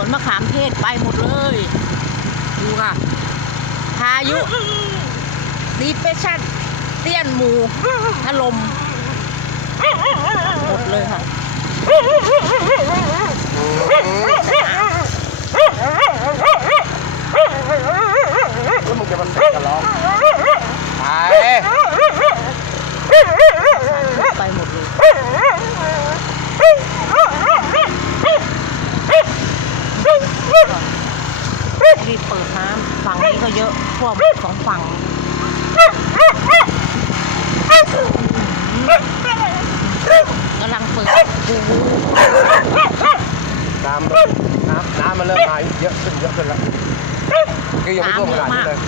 วนมะขามเทศไปหมดเลย ดูค่ะ พายุดีเปชั่น เตี้ยนหมูถล่มหมดเลยค่ะแล้วมึงจะมาเสกกันร้องไป ไปหมดเลย รีบ เปิดน้ำฝั่งนี้ก็เยอะท่วมสองฝั่งกำลังเปิดดูน้ำน้ำน้ำมันเริ่มมาเยอะขึ้นเยอะขึ้นแล้วก็ยังไม่ท่วมขนาดนี้เลย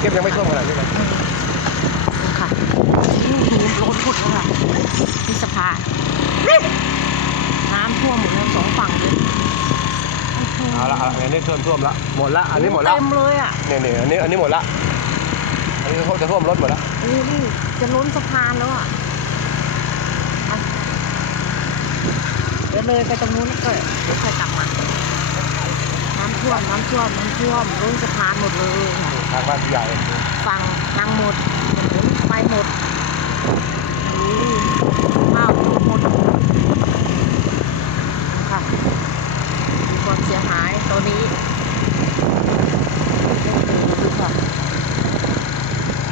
เก็บยังไม่ท่วมขนาดนี้เลยค่ะดูดูรถพุดแล้วค่ะที่สะพานน้ำท่วมหมดเลยสองฝั่งเลยเอาละเอาละอันนี้ท่วมท่วมละหมดละอันนี้หมดละเต็มเลยอะเนี่ยเนี่ยอันนี้อันนี้หมดละอันนี้จะท่วมรถหมดละนี่นี่จะล้นสะพานแล้วอะเดี๋ยวเลยไปตรงนู้นแล้วก็เดี๋ยวค่อยกลับมาน้ำท่วมน้ำท่วมน้ำท่วมล้นสะพานหมดเลยทางบ้านใหญ่ฝั่งทางหมดไปหมดอุ้ยข้าวของหมดค่ะมีความเสียหาย ตอนนี้ดูค่ะ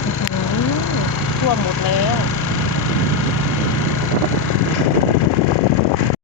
อื้อหือท่วมหมดแล้ว